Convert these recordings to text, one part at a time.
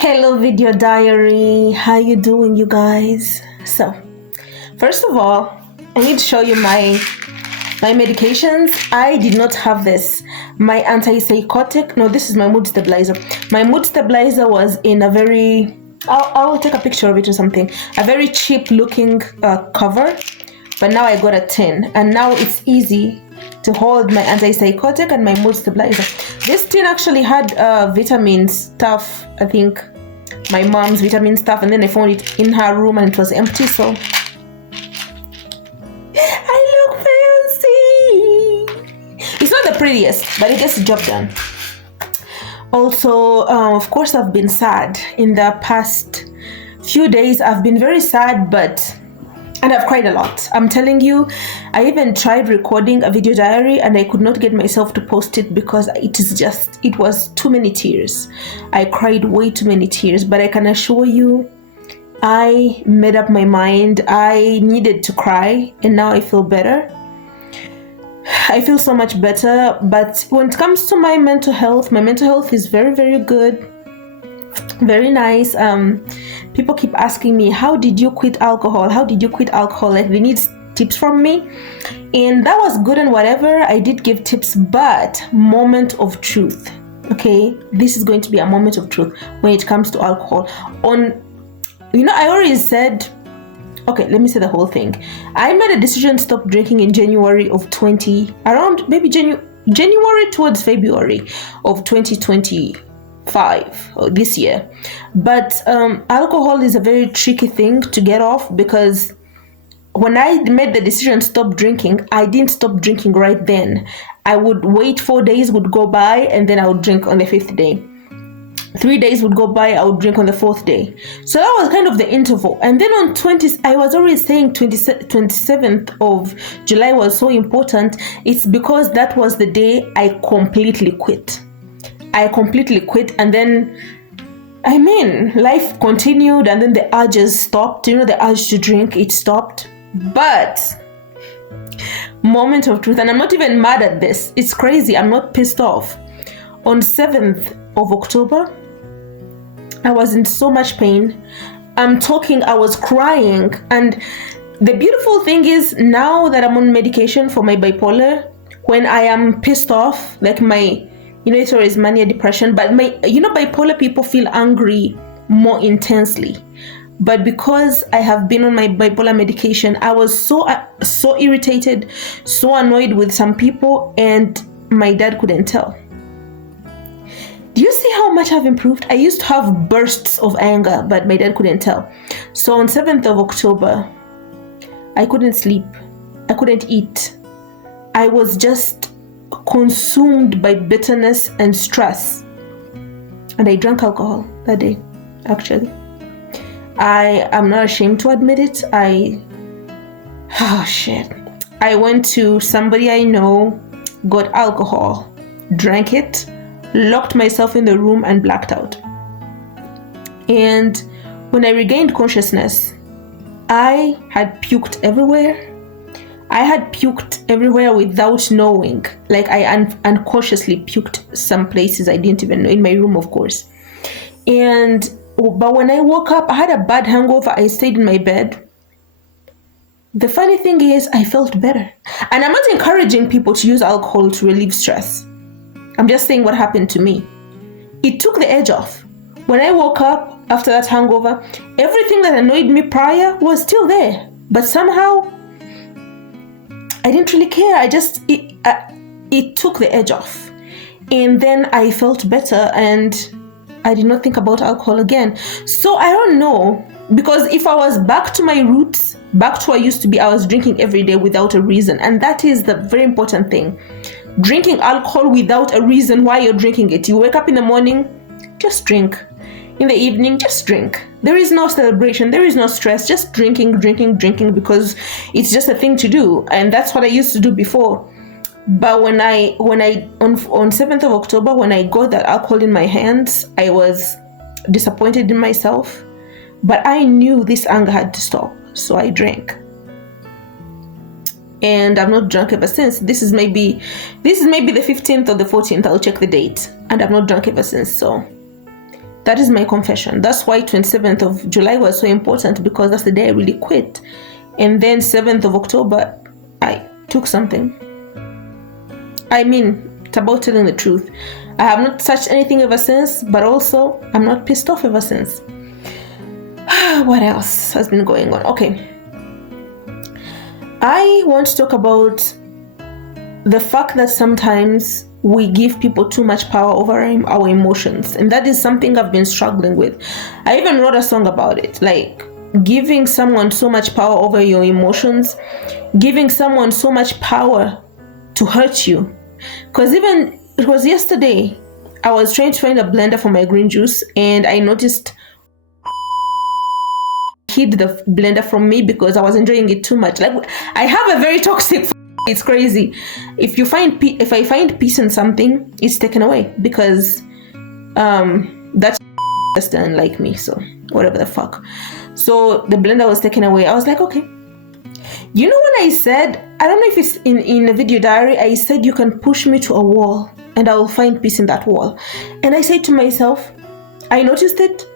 Hello video diary, how you doing you guys? So first of all, I need to show you my medications. I did not have this. My antipsychotic, no, this is my mood stabilizer. My mood stabilizer was in a very, I'll take a picture of it or something, a very cheap looking cover, but now I got a tin and now it's easy to hold my antipsychotic and my mood stabilizer. This tin actually had vitamin stuff, I think my mom's vitamin stuff, and then I found it in her room and it was empty, so I look fancy. It's not the prettiest, but it gets the job done. Also, of course, I've been sad in the past few days. I've been very sad, and I've cried a lot. I'm telling you, I even tried recording a video diary and I could not get myself to post it because it was too many tears. I cried way too many tears, but I can assure you, I made up my mind. I needed to cry and now I feel better. I feel so much better, but when it comes to my mental health is very, very good. Very nice. People keep asking me, how did you quit alcohol? Like they need tips from me, and that was good and whatever. I did give tips, but moment of truth. Okay, this is going to be a moment of truth when it comes to alcohol. I already said, okay, let me say the whole thing. I made a decision to stop drinking in January of around maybe January towards February of 2025 this year. But alcohol is a very tricky thing to get off, because when I made the decision to stop drinking, I didn't stop drinking right then. I would wait, 4 days would go by and then I would drink on the 5th day. 3 days would go by, I would drink on the 4th day. So that was kind of the interval. And then on I was already saying 27th of July was so important. It's because that was the day I completely quit. And then life continued, and then the urges stopped. The urge to drink, it stopped. But moment of truth, and I'm not even mad at this, it's crazy, I'm not pissed off. On 7th of October, I was in so much pain. I was crying, and the beautiful thing is, now that I'm on medication for my bipolar, when I am pissed off, like it's always mania depression, but bipolar people feel angry more intensely. But because I have been on my bipolar medication, I was so irritated, so annoyed with some people, and my dad couldn't tell. Do you see how much I've improved? I used to have bursts of anger, but my dad couldn't tell. So on 7th of October, I couldn't sleep. I couldn't eat. I was just consumed by bitterness and stress, and I drank alcohol that day. Actually, I am not ashamed to admit it. I went to somebody I know, got alcohol, drank it, locked myself in the room and blacked out. And when I regained consciousness, I had puked everywhere. Without knowing. Like I unconsciously puked some places I didn't even know, in my room, of course. But when I woke up, I had a bad hangover. I stayed in my bed. The funny thing is, I felt better. And I'm not encouraging people to use alcohol to relieve stress. I'm just saying what happened to me. It took the edge off. When I woke up after that hangover, everything that annoyed me prior was still there. But somehow, I didn't really care. It took the edge off. And then I felt better and I did not think about alcohol again. So I don't know, because if I was back to my roots, back to who I used to be, I was drinking every day without a reason. And that is the very important thing. Drinking alcohol without a reason why you're drinking it. You wake up in the morning, just drink. In the evening, just drink. There is no celebration, there is no stress, just drinking because it's just a thing to do. And that's what I used to do before. But on 7th of October, when I got that alcohol in my hands, I was disappointed in myself. But I knew this anger had to stop, so I drank. And I've not drunk ever since. This is maybe the 15th or the 14th, I'll check the date. And I've not drunk ever since, so That is my confession. That's why 27th of July was so important, because that's the day I really quit. And then 7th of October, I took something. I mean, it's about telling the truth. I have not touched anything ever since, but also I'm not pissed off ever since. What else has been going on? Okay. I want to talk about the fact that sometimes we give people too much power over our emotions. And that is something I've been struggling with. I even wrote a song about it. Like, giving someone so much power over your emotions, giving someone so much power to hurt you. Because even, it was yesterday, I was trying to find a blender for my green juice, and I noticed hid the blender from me because I was enjoying it too much. Like, I have a very toxic, it's crazy. If I find peace in something, it's taken away, because that just doesn't like me, so whatever the fuck. So the blender was taken away. I was like, okay. You know when I said, I don't know if it's in a video diary, I said you can push me to a wall and I will find peace in that wall. And I said to myself, I noticed it,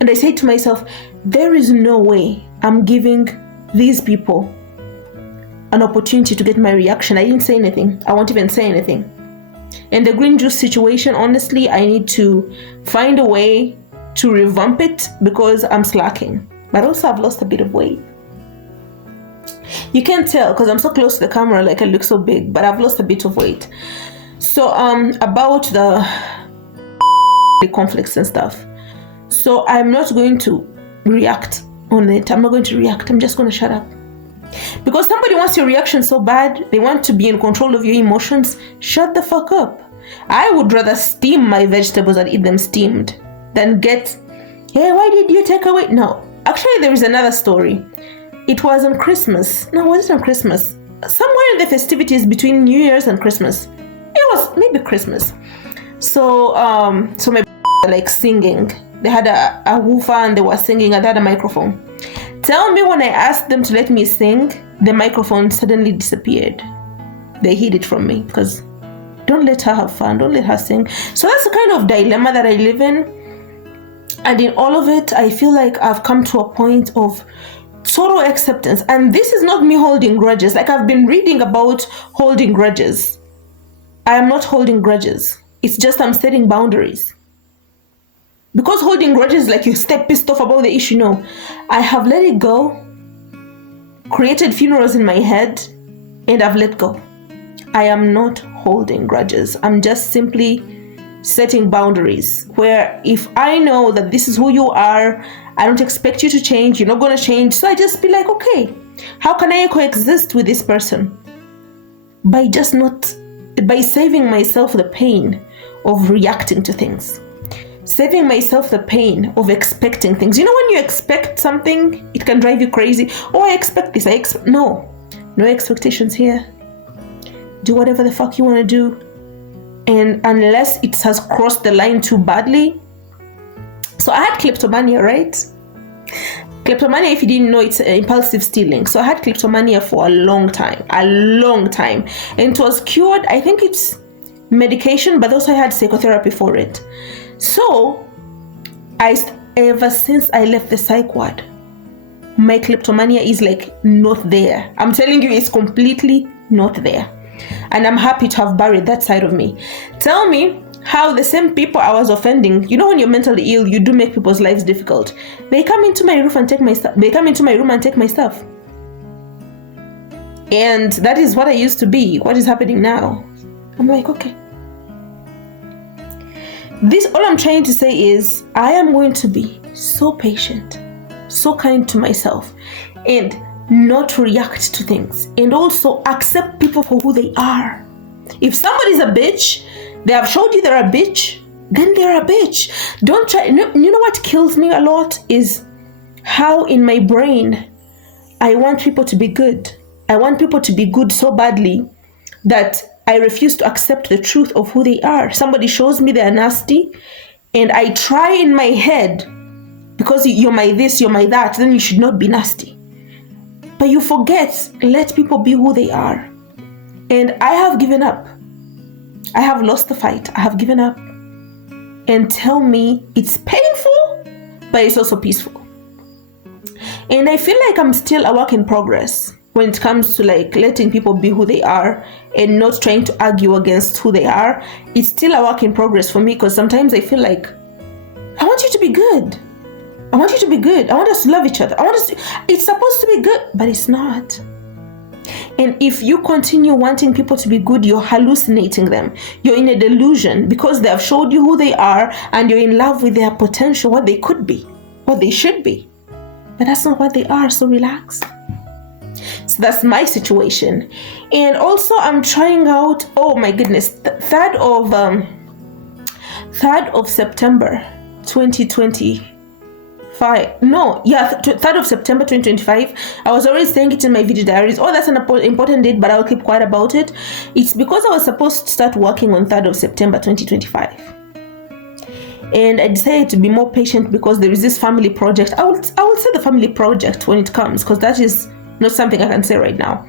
and I said to myself, there is no way I'm giving these people an opportunity to get my reaction. I didn't say anything. I won't even say anything. In the green juice situation, honestly, I need to find a way to revamp it, because I'm slacking. But also I've lost a bit of weight. You can't tell because I'm so close to the camera, like I look so big, but I've lost a bit of weight. So about the conflicts and stuff. So I'm not going to react on it. I'm not going to react. I'm just going to shut up. Because somebody wants your reaction so bad, they want to be in control of your emotions. Shut the fuck up. I would rather steam my vegetables and eat them steamed than get, hey, why did you take away? No, actually there is another story. It was on Christmas. No, was it on Christmas? Somewhere in the festivities between New Year's and Christmas. It was maybe Christmas. So my like singing. They had a woofer and they were singing, and they had a microphone. Tell me, when I asked them to let me sing, the microphone suddenly disappeared. They hid it from me, because don't let her have fun, don't let her sing. So that's the kind of dilemma that I live in. And in all of it, I feel like I've come to a point of total acceptance. And this is not me holding grudges. Like, I've been reading about holding grudges. I am not holding grudges. It's just I'm setting boundaries. Because holding grudges is like you step pissed off about the issue. No, I have let it go, created funerals in my head, and I've let go. I am not holding grudges. I'm just simply setting boundaries where if I know that this is who you are, I don't expect you to change, you're not going to change. So I just be like, okay, how can I coexist with this person? By saving myself the pain of reacting to things. Saving myself the pain of expecting things. You know, when you expect something, it can drive you crazy. Oh, I expect this. No expectations here. Do whatever the fuck you want to do. And unless it has crossed the line too badly. So I had kleptomania, right? Kleptomania, if you didn't know, it's impulsive stealing. So I had kleptomania for a long time. And it was cured. I think it's medication, but also I had psychotherapy for it. So, ever since I left the psych ward, my kleptomania is like not there. I'm telling you, it's completely not there. And I'm happy to have buried that side of me. Tell me how the same people I was offending, you know, when you're mentally ill, you do make people's lives difficult. They come into my room and take my stuff. And that is what I used to be. What is happening now? I'm like, okay. All I'm trying to say is I am going to be so patient, so kind to myself, and not react to things, and also accept people for who they are. If somebody's a bitch, they have showed you they're a bitch, then they're a bitch. Don't try. You know what kills me a lot is how in my brain I want people to be good. I want people to be good so badly that I refuse to accept the truth of who they are. Somebody shows me they're nasty, and I try in my head, because you're my this, you're my that, then you should not be nasty. But you forget, let people be who they are. And I have given up. I have lost the fight. I have given up. and tell me it's painful, but it's also peaceful. And I feel like I'm still a work in progress when it comes to like letting people be who they are and not trying to argue against who they are. It's still a work in progress for me, because sometimes I feel like I want you to be good. I want you to be good. I want us to love each other. It's supposed to be good, but it's not. And if you continue wanting people to be good, you're hallucinating them. You're in a delusion because they have showed you who they are, and you're in love with their potential, what they could be, what they should be. But that's not what they are, so relax. So that's my situation. And also I'm trying out, oh my goodness, 3rd of September 2020. 3rd of September 2025. I was already saying it in my video diaries. Oh, that's an important date, but I'll keep quiet about it. It's because I was supposed to start working on 3rd of September 2025. And I decided to be more patient because there is this family project. I will say the family project when it comes, because that is not something I can say right now.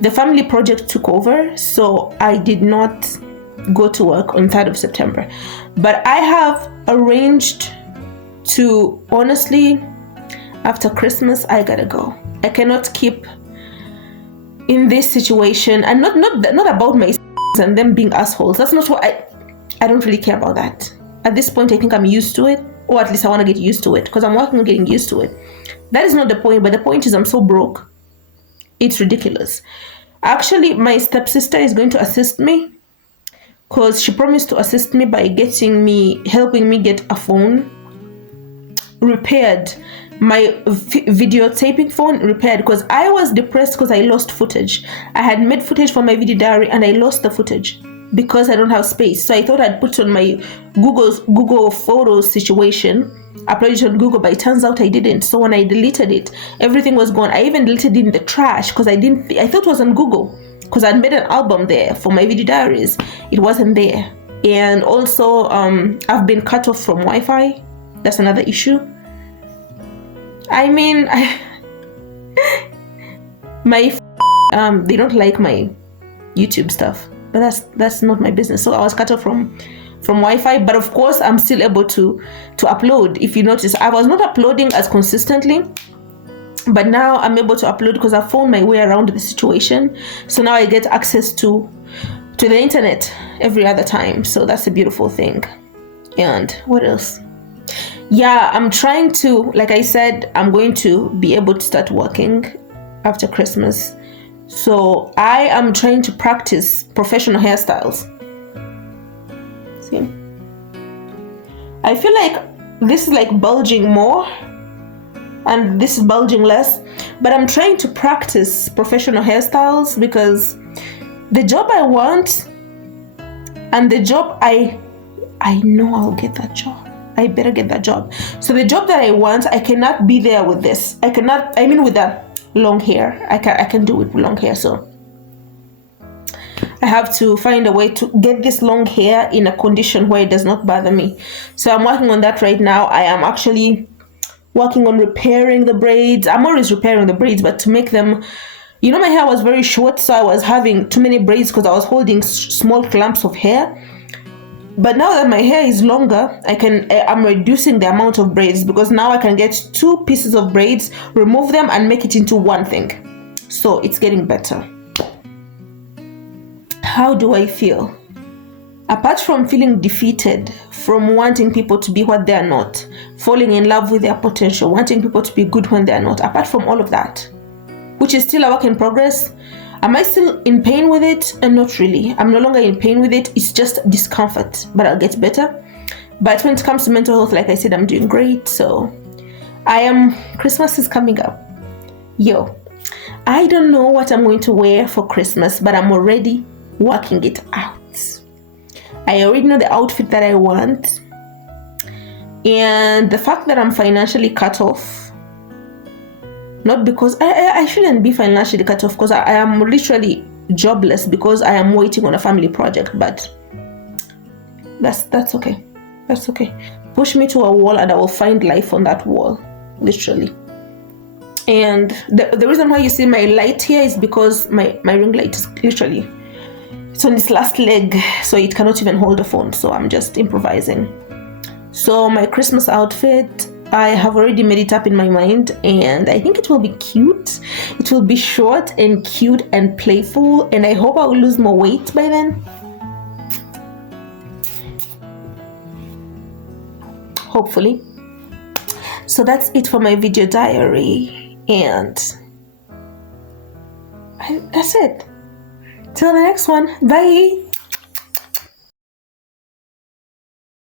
The family project took over, so I did not go to work on 3rd of September. But I have arranged to, honestly, after Christmas, I gotta go. I cannot keep in this situation, and not about my and them being assholes. That's not what I don't really care about that. At this point, I think I'm used to it, or at least I want to get used to it, because I'm working on getting used to it. That is not the point, but the point is I'm so broke. It's ridiculous. Actually, my stepsister is going to assist me, because she promised to assist me by helping me get a phone repaired, my videotaping phone repaired, because I was depressed because I lost footage. I had made footage for my video diary and I lost the footage because I don't have space. So I thought I'd put it on my Google Photos situation, upload it on Google, but it turns out I didn't. So when I deleted it, everything was gone. I even deleted it in the trash because I thought it was on Google, because I'd made an album there for my video diaries. It wasn't there. And also I've been cut off from Wi-Fi. That's another issue. I mean, they don't like my YouTube stuff, but that's not my business. So I was cut off from Wi-Fi, but of course I'm still able to upload. If you notice, I was not uploading as consistently, but now I'm able to upload because I found my way around the situation. So now I get access to the internet every other time. So that's a beautiful thing. And what else? Yeah, I'm trying to, like I said, I'm going to be able to start working after Christmas. So I am trying to practice professional hairstyles. See? I feel like this is like bulging more and this is bulging less, but I'm trying to practice professional hairstyles because the job I want and the job I know I'll get that job. I better get that job. So the job that I want, I cannot be there with this. With the long hair. I can do it with long hair. So I have to find a way to get this long hair in a condition where it does not bother me. So I'm working on that right now. I am actually working on repairing the braids. I'm always repairing the braids, but to make them, my hair was very short, so I was having too many braids because I was holding small clumps of hair. But now that my hair is longer, I'm reducing the amount of braids, because now I can get 2 pieces of braids, remove them and make it into one thing. So it's getting better. How do I feel? Apart from feeling defeated, from wanting people to be what they are not, falling in love with their potential, wanting people to be good when they are not, apart from all of that, which is still a work in progress, am I still in pain with it? And not really. I'm no longer in pain with it. It's just discomfort, but I'll get better. But when it comes to mental health, like I said, I'm doing great. So Christmas is coming up. I don't know what I'm going to wear for Christmas, but I'm already working it out. I already know the outfit that I want. And the fact that I'm financially cut off, not because I shouldn't be financially cut off, because I am literally jobless because I am waiting on a family project, but that's okay. That's okay. Push me to a wall and I will find life on that wall, literally. And the reason why you see my light here is because my ring light is literally, it's on its last leg, so it cannot even hold a phone, so I'm just improvising. So my Christmas outfit, I have already made it up in my mind, and I think it will be cute. It will be short and cute and playful, and I hope I will lose more weight by then. Hopefully. So that's it for my video diary, and that's it. Till the next one. Bye.